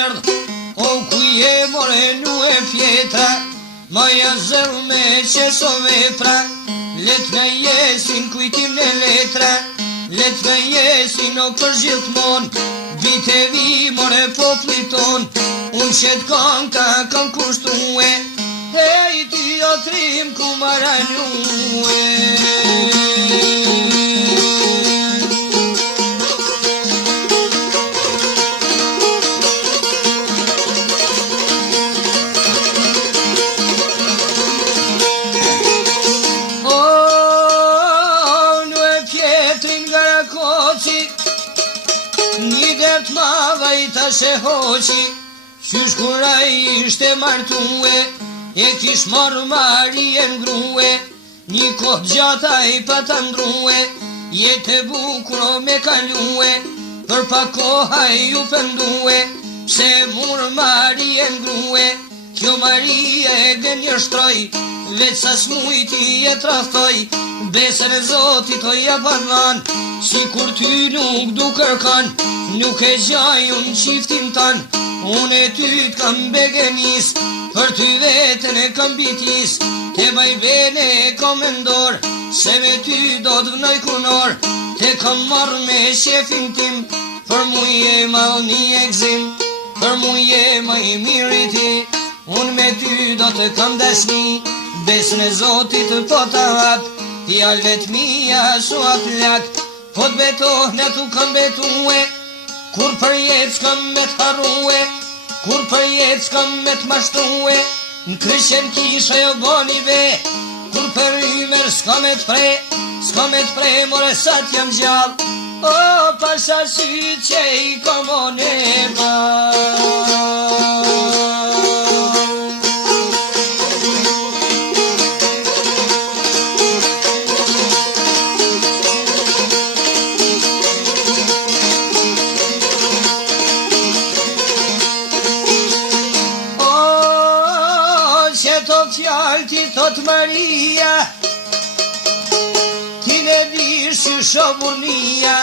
erdh, o ku je more nu e fjetra, maja zëll me qeso vepra, let me jesin kujtim në letra, let me jesin o për gjithmon, vite vi more popli ton, unë qëtë kanka kam kushtue, hej ty o trim ku maranue. Se hoqi, qysh kura ishte martue, e kish marrë marije ngrue, një kohë gjata i pata ndrue, jetë bukro me kalue, për pa koha ju pëndue, pse murë marije ngrue, kjo marije e gënjështroj, veç sa smujti e traftoj, besën e Zotit o ja parlan, si kur ty nuk du kërkan, nuk e gjaj unë qiftin tanë, unë e ty t'kam begenis, për ty vetën e kam bitis, te baj bene e kam endor, se me ty do t'vnoj kunor, te kam marrë me shefin tim, për muje ma një egzim, për muje ma i miriti, unë me ty do të kam dashni, besën e Zotit po t'a hap, fjallet mija su aplak, po t'betohne t'u kam betue, kur për jetë s'kam me t'harrue, kur për jetë s'kam me t'mashtue, në kryshen kisha jo boni be, kur për ymer s'kam me t'pre, more sa t'jam gjallë, o pasha sy që i komone ma. Ti thot Maria, ti ne dish që shoburnia,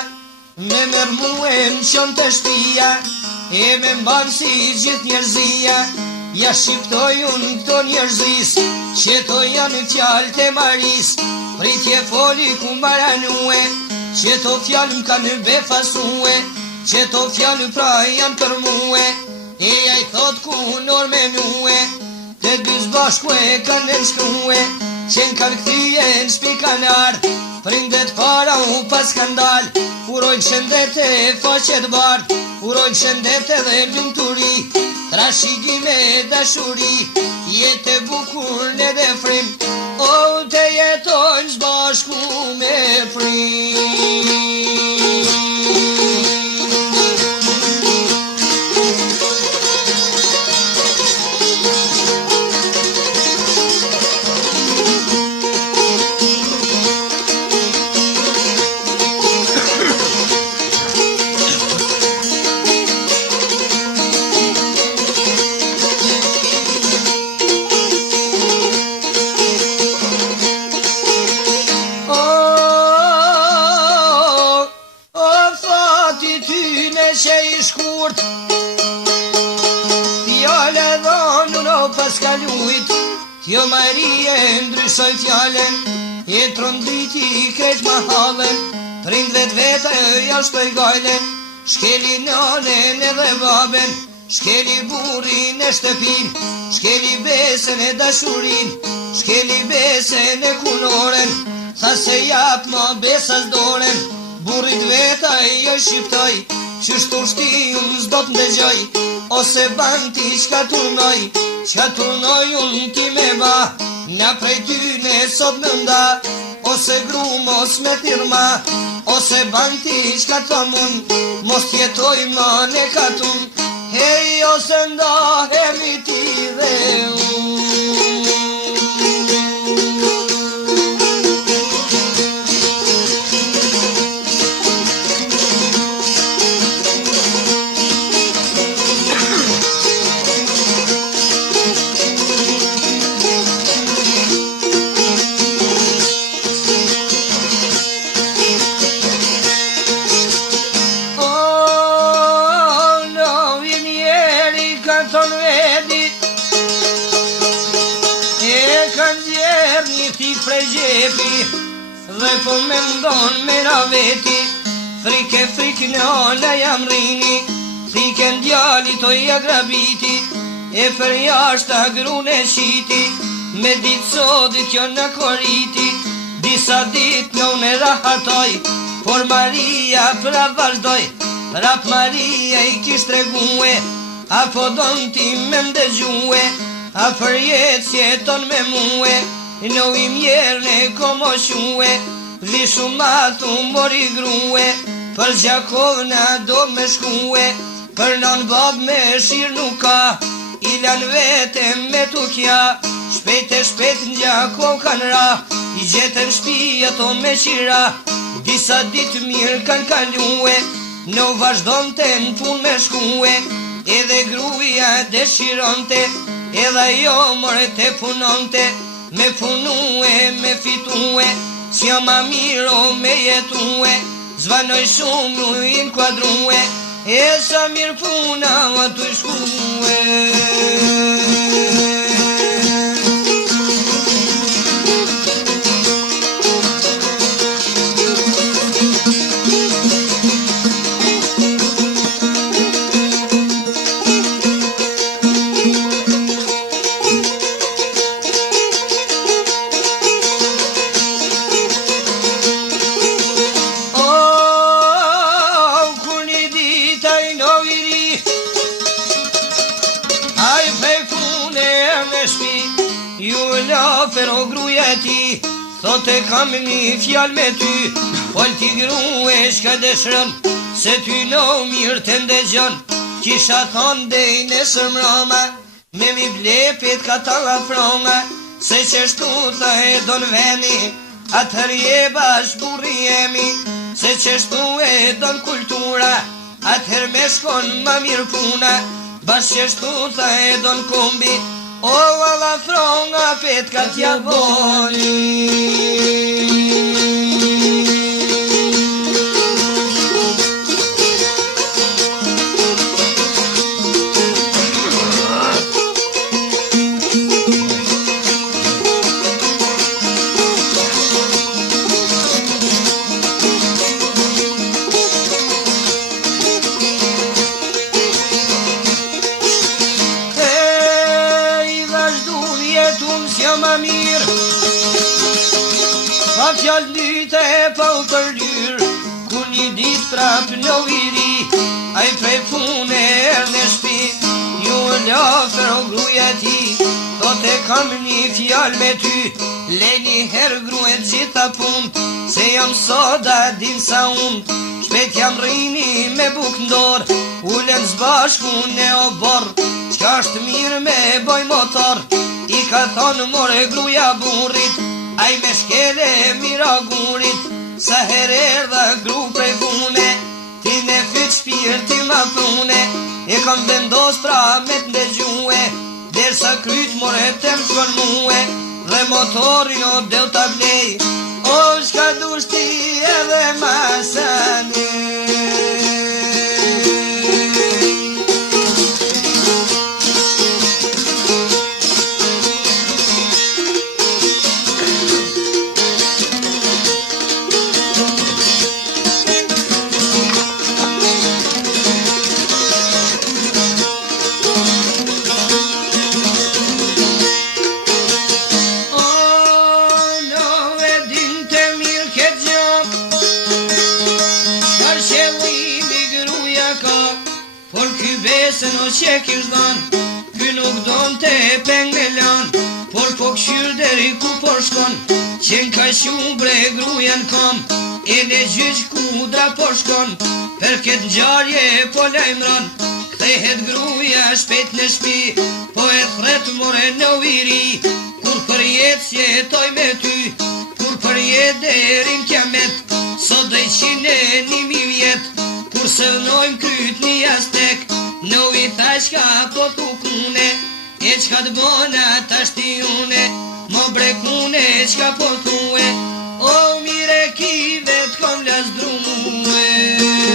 me mërmuen qën të shpia, e me mbarë si gjithë njerëzia, ja shqiptoj unë këto njerëzis, që to janë fjallë të Maris, pritje foli ku maranue, që to fjallë më kanë befasue, që to fjallë pra janë për muë, e ja i thot ku nor me muë, të dy zbashku e kanë nënshkrue, që n'kanë këthije në shpikanar, prindet para u pas skandal, urojnë shëndete e faqet bardh, urojnë shëndete dhe lumturi, trashigime e dashuri, jetë e bukur në dhe frim, o të jetojnë zbashku me frim. Kjo Marie ndryshoj fjallën, e trondriti krejt mahallën, prindvet veta e jashtoj gajlen, shkeli nanen edhe baben, shkeli burin e shtëpin, shkeli besen e dashurin, shkeli besen e kunoren, tha se jap ma besas doren, burit veta e jo shqiptoj, qështu shti unë s'do t'ndëgjoj, ose ban ti qka turnoj, qka turnoj unë ti me ba, na prej ty ne sot më nda, ose gru mos me firma, ose ban ti qka t'famun, mos tjetoj ma ne katun, hej ose ndahemi ti dhe unë. dhe po me ndon me na veti, frike në ola jam rini, frike ndjali to i agrabiti, e për jashta grune shiti, me ditë sodit jo në koriti, disa dit në unë rahatoj, por Maria pra vazhdoj, rap Maria i kisht regue, apo don ti me mdëgjue, a për jetë si jeton me muë, në i mjerë në komo shue, dhi shumatu mori grue, për Gjakovna do me shkue, për non bab me shirë nuk ka, ilan vete me tukja, shpejt në Gjakov kanë ra, i gjetën shpia to me qira, disa ditë mirë kanë kalue, në vazhdon të në pun me shkue, edhe gruja dëshironte, edhe jo more te punonte, me punue, me fitue, si jo ma miro me jetue, zvanoj shumë u inkuadrue, e sa mirë puna aty shkue. Fero gruja ti, thote kam një fjall me ty, fol ti grue shka dëshron, se ty në mirë të ndëgjon, kisha thon dej nesër mroma, me mi blepit ka ta la froma, se qështu tha e don veni, atër je bash burri jemi, se qështu e don kultura, atër me shkon ma mirë puna, bash qështu tha e don kombi, o alla fronga petka t'ja boni. Pa fjallë nyte e pa u përlyrë, ku një dit prap në viri, a i prej pune erë në shpi, ju lafër o gruja ti, do te kam një fjallë me ty, le një herë gruet gjitha punë, se jam soda din sa unë, shpet jam rini me buk ndorë, ulen zbashku në o borë, qka është mirë me boj motor, i ka thonë more gruja burit, a i me shkele mira gurit, sa herer dhe gru prej pune, ti ne fyt shpirë ti ma pune, e kam vendos pra me t'ndëgjue, dersa kryt more tem shkon muë, dhe motori o del t'a blej, o shka dushti edhe masane. Se no që kish dan, ky nuk don të peng me lan, por po këshyr deri ku po shkon, qen ka shumbre gruja në kom, e në gjyq kudra po shkon, për këtë ngjarje po lajmëron, kthehet gruja shpejt në shpi, po e thret more në viri, kur për jetë si jetoj me ty, kur për jetë derin kiamet, sot 201.000 vjet, kur se vnojmë kryt një aztek, në i thash ka po thukune, e qka t'bona t'ashti une, mo brekune qka po thue, o mire kive t'kom las drumue.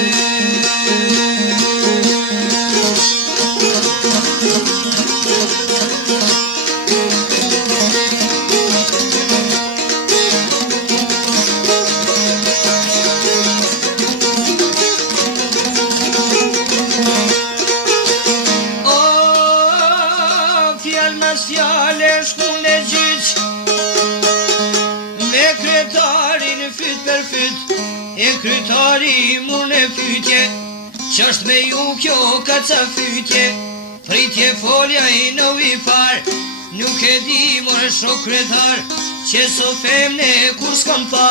kryetari murën e fytje, q'është me ju kjo ka ca fytje, pritje folja I në vifar, nuk e di mërë shok kryetar, që so femne kur s'kam pa,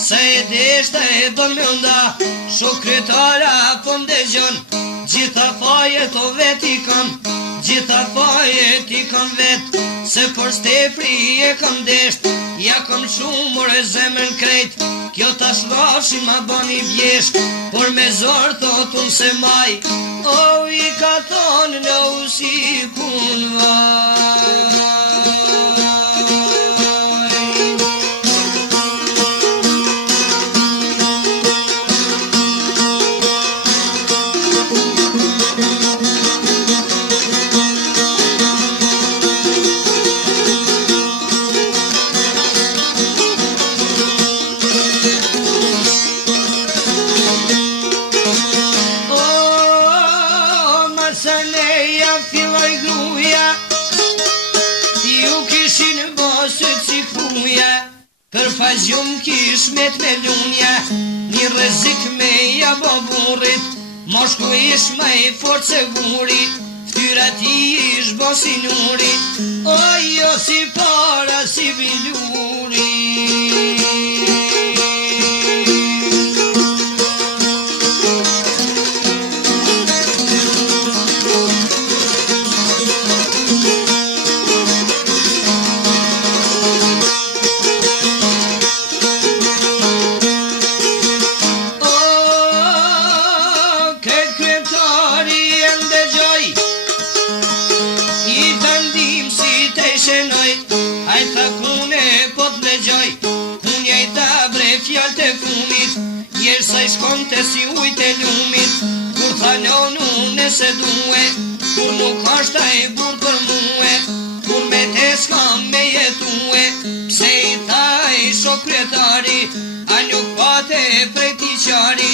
sa e deshta e don me nda, shok kryetara po m'degjon, gjitha fajet o vet I kam, gjitha fajet I kam vet, se për stefri e kam desht, ja kam shumur e zemrën krejt, kjo tash rafshi ma bani vjesh, por me zor thotun se maj, o I ka thonë në usikun vaj. Për fazjum kish met me lunja, një rrezik me ja baburit, moshku ish ma I fort se guri, ftyra ti ish bo si nuri, o jo si para si biluri. Sa I shkonte si ujt e lumit, kur thalon unë se due, kur nuk ashta e bur për mua, kur me te s'kam me jetue, pse I tha I shok kryetari, a nuk pate prej ti qari,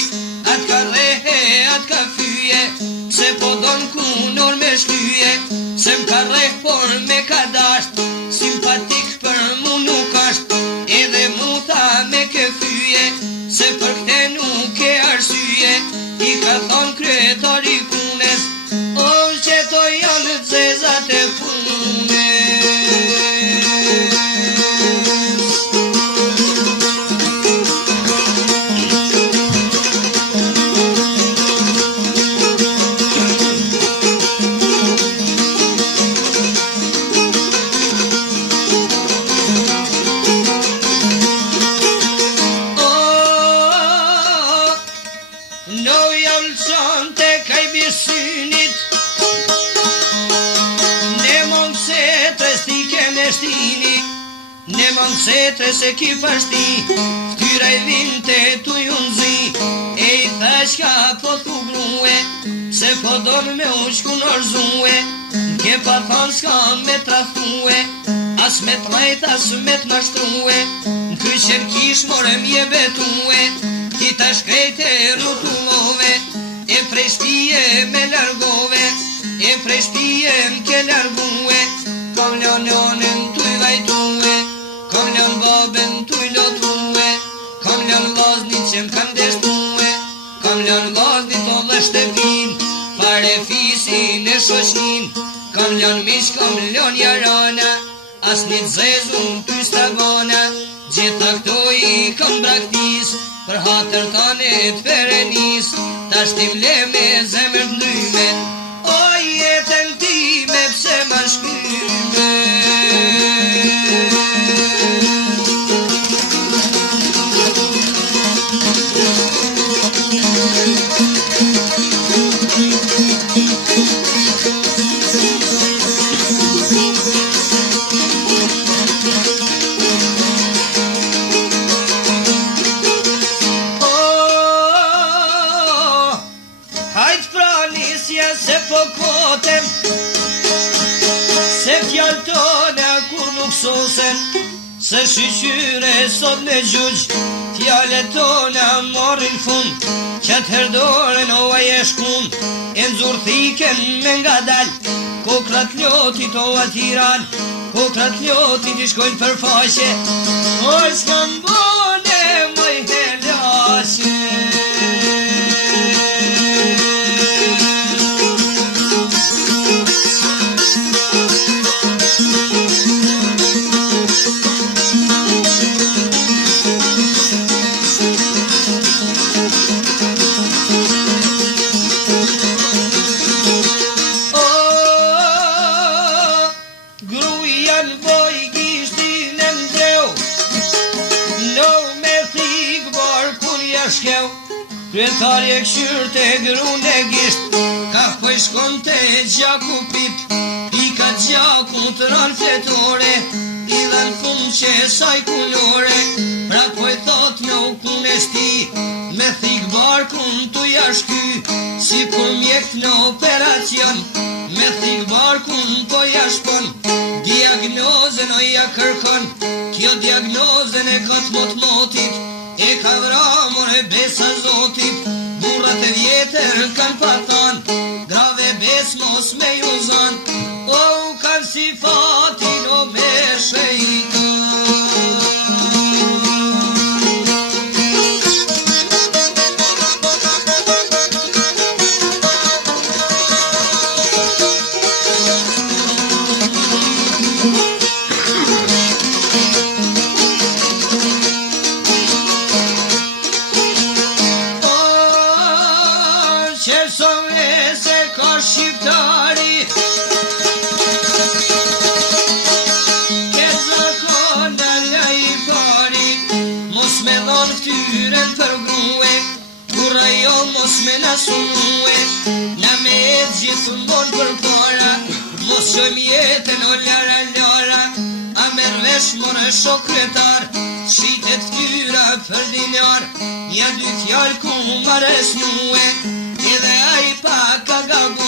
at ka rehe, at ka fyje, pse po don kunor me shtyje, se m'ka reh por me ka dasht, simpatik për mu nuk asht, edhe mu tha me ke fyje, se për këte nuk e arsye, I ka thon kryetari kunes, o që to janë të zezat e punes. Ne mong setre se ki pashti, ftyra I vinte tu junzi, e I thash ka po thu grue, se po don me u shkunorzue, nke pa thon s'ka me traftue, as me trajt as me t'mashtrue, n'kyqen kish more m'je betue, ti tash krejt e rrutullove, e prej shpije me largove, e prej shpije m'ke largue, kam ljonin t'uj vajtue, kam ljon babën t'uj lotue, kam ljon laznit që m'kam deshtue, kam ljon laznit o dhe shtepin, fare fisin e shoqnin, kam ljon mish, kam ljon jarana, as një zezun t'uj stavana, gjitha këto I kam braktis, për hatër tanet perenis, ta shtim le me zemër t'ndyme, o jetën time pse ma shkyme. Se po kotem, se fjallë tona kur nuk sosen, se shqyqyre sot me gjugj, fjallë tona marrin fund, qatë herdoren o ajeshkun, e nxurthiken me nga dal, kokrat ljotit o atiran, kokrat ljotit I shkojnë për faqe, o s'kam bone moj helan. paqe. Kretar e këshyr të grun e gisht, ka pëj shkon të gjaku pip, i ka gjaku të rën fletore, i dhe në fund që saj kulore, pra pëj thot në ukun e shti, me thik barkun të jashky, si kur mjek në operacion, me thik barkun të jashpon, diagnozen o ja kërkon, kjo diagnozen e këtë mot-motit, e ka vramur e besa zotit, burrat e vjetër kanë patan, grave bes mos me ju zan, o kanë si fatin o me shejkan. Shqiptari ke zakon dalja i pari, mos me dhon ftyren për grue, burra jo mos me nasunue, na me e gjithë mbon për para, mos shëm jetën o lara lara, a me rresh more shok kretar, shqitet ftyra për dinar, nja dy fjall ku mares nue, edhe a i pa ka gabu,